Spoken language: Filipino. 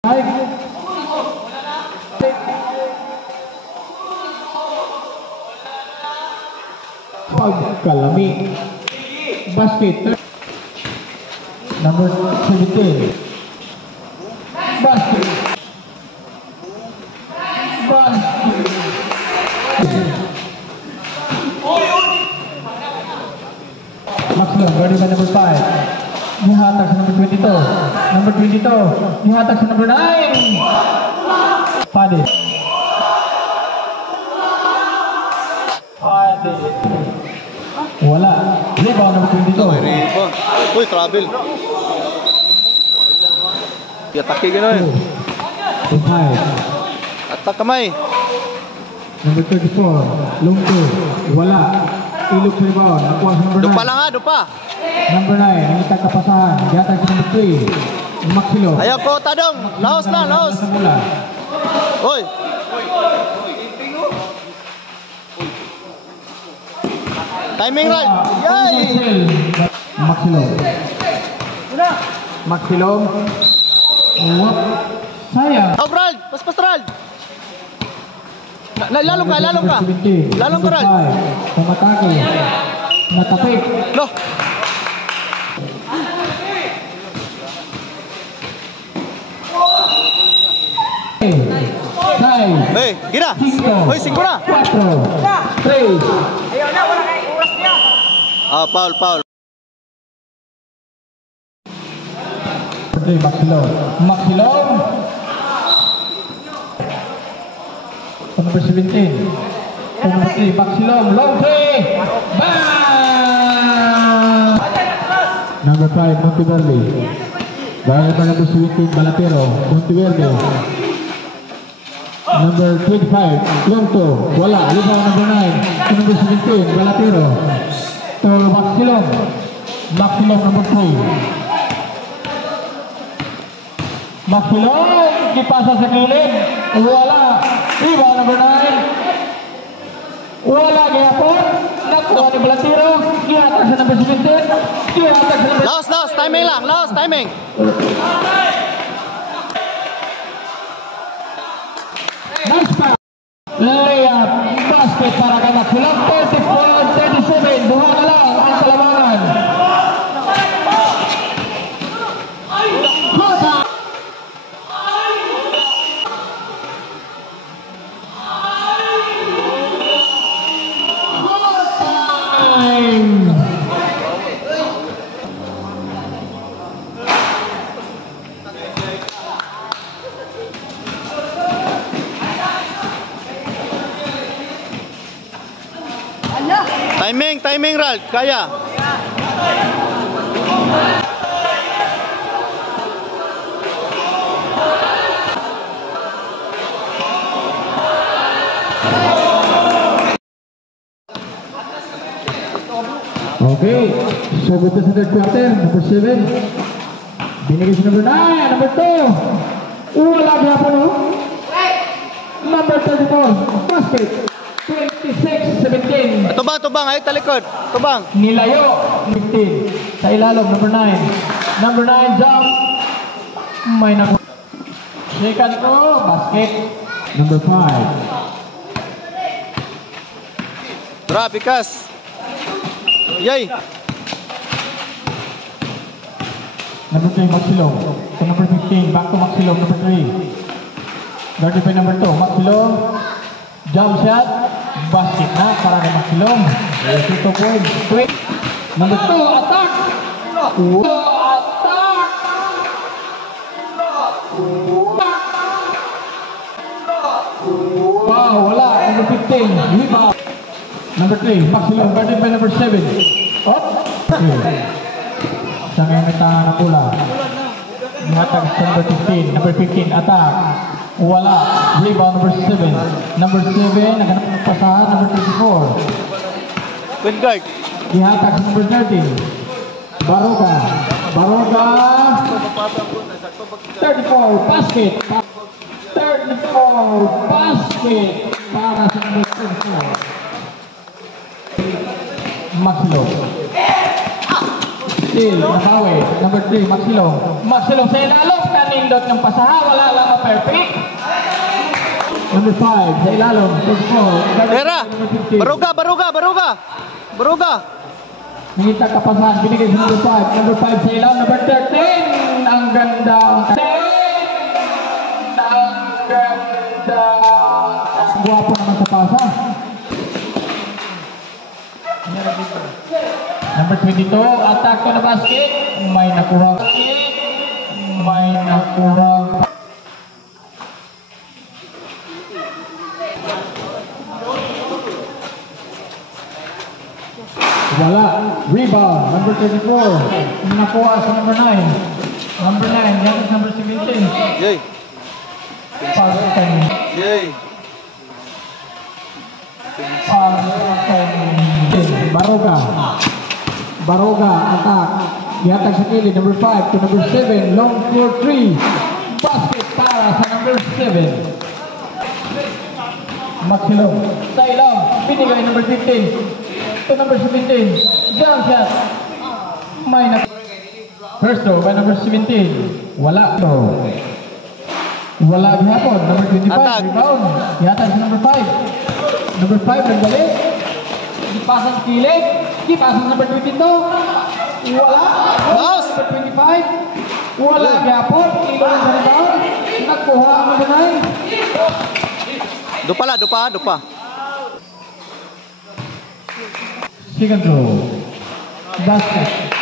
Pagkalami. Basket. Number 17. Basket. Maxwell, ready by number 5. Dihatak sa number 22. Number 22. Dihatak sa number 9. Paddy. Wala. Rebound number 22. Rebound. Uy, travel. Atake gano'n. Atak kamay. Number 34. Lungko. Wala. Ilok rebound. Nakuha sa number 9. Dupa lang ha, dupa. Number 9. Nangitag kapasahan. Dihatag sa number 3. Maxilo. Ayaw ko, Tadong. Laos lang, laos. Uy. Timing right. Yay! Maxilo. Maxilo. Sayang. Oh, Rald. Pas, Rald. Lalong ka. Lalong ka, Rald. Tumatake. Matapik. Loh. Hey, gina. Hoy, 5 na. 4, 3. Ayaw na, wala kayo oras niya. Ah, foul. Maxilo. Number 17. Number 3, Maxilo. Long play. Bang! Number 5, Monteverde. Bayan pa number 17, Balatero. Monteverde. Number 25, Longto. Wala. Rebound number 9. Number 17, Balatero. To Maxilo. Maxilo number 3. Maxilo. Dipasa sa kilid. Wala. Rebound number 9. Wala gayapon. Nakuha ni Balatero. Gihatag sa number 17. Gihatag sa number... Laos. Timing lang. Laos, timing. Nice pass. Layup. Basket para kay Maxilo. 34-37. Duha na lang ang salamangan. Timing, Rald. Kaya. Okay, so good sa third quarter, number 7. Binigay si number 9, number 2. Wala gapon no? Number 34, basket. 26-17. Tubang. Ay, talikod. Tubang. Nilayo, 15. Sa ilalog, number 9. Number 9, jump. May naku. Second throw, basket. Number 5. Drop, ikas. Yay. Number 3, Maxilo. To number 15, back to Maxilo, number 3. Guarded by number 2, Maxilo. Jump shot. Basket na para kay Maxilo. 2 points. Quick. Number 2, attack. Attack. Wow, wala. Number 15, rebound. Number 3, Maxilo, guarded by number 7. Up. Sa ngayon may tangan na pula. Matag sa number 15. Number 15, attack. Wala. Rebound number 7. Number 7, naganap ng pasahan. Number 34. Point guard. Dihatak sa number 13. Baroga. 34, basket. 34, basket. Para sa number 34. Maxilo. Still, nabawi. Number 3, Maxilong. Maxilong sa ilalong. Kanindot ng pasaha. Wala lang ma-perfect. Number 5, sa ilalong. 34. Pera! Baruga, baruga, baruga! Baruga! Nangita kapasahan. Binigay sa number 5. Number 5 sa ilalong. Number 13. Ang ganda. Ang ganda. Ang guwapo naman sa pasa. Number 22, attack to the basket. May nakuha. May nakuha. Wala. Rebound. Number 34. Nakuha sa number 9. Number 9. Yan is number 17. Yay! Pag-10. Yay! Baroga. Baroga, attack. Ihatag sa kilid, number 5 to number 7. Long floor 3. Basket para sa number 7. Maxilong. Sa ilang. Binigay number 15 to number 17. Jump shot. May na. First throw by number 17. Wala. Wala gihapon. Number 25. Attack. Rebound. Ihatag sa number 5. Number 5, nagbalik. Ipasa sa kilid. Ipasa sa number 22. Wala. Mouse! Number 25. Wala gapon. Ilo lang sa rebound. Nagkuha ang manay. Dupa la, dupa, dupa. Second throw. Basket.